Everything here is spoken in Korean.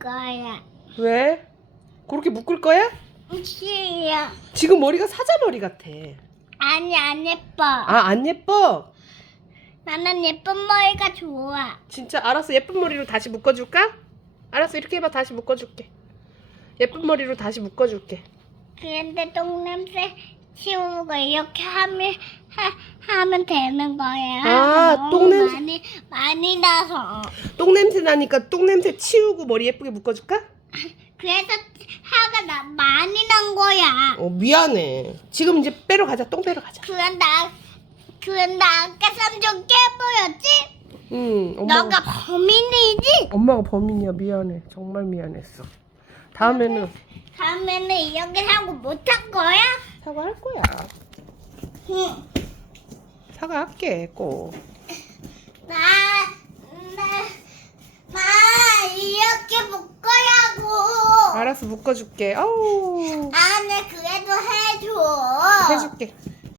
거야. 왜? 그렇게 묶을 거야? 싫어. 지금 머리가 사자 머리 같아. 아니 안 예뻐. 아, 안 예뻐? 나는 예쁜 머리가 좋아. 진짜 알았어. 예쁜 머리로 다시 묶어 줄까? 알았어. 이렇게 해 봐. 다시 묶어 줄게. 예쁜 머리로 다시 묶어 줄게. 그런데 똥냄새 치우고 이렇게 하면 하, 하면 되는 거야. 아, 너무 똥냄새. 많이 많이 나서. 똥 냄새 나니까 똥 냄새 치우고 머리 예쁘게 묶어줄까? 그래서 화가 나 많이 난 거야. 어, 미안해. 지금 이제 빼러 가자. 똥 빼러 가자. 그런데 아- 그런데 아까 삼촌 깨보였지? 응, 엄마가, 너가 범인이지? 엄마가 범인이야. 미안해. 정말 미안했어. 다음에는 다음에는 이렇게 하고 못할 거야? 사과할 거야. 응. 사과할게, 꼭. 나, 나, 나 이렇게 묶어야고. 알았어, 묶어줄게. 아우, 안에 그래도 해줘. 해줄게.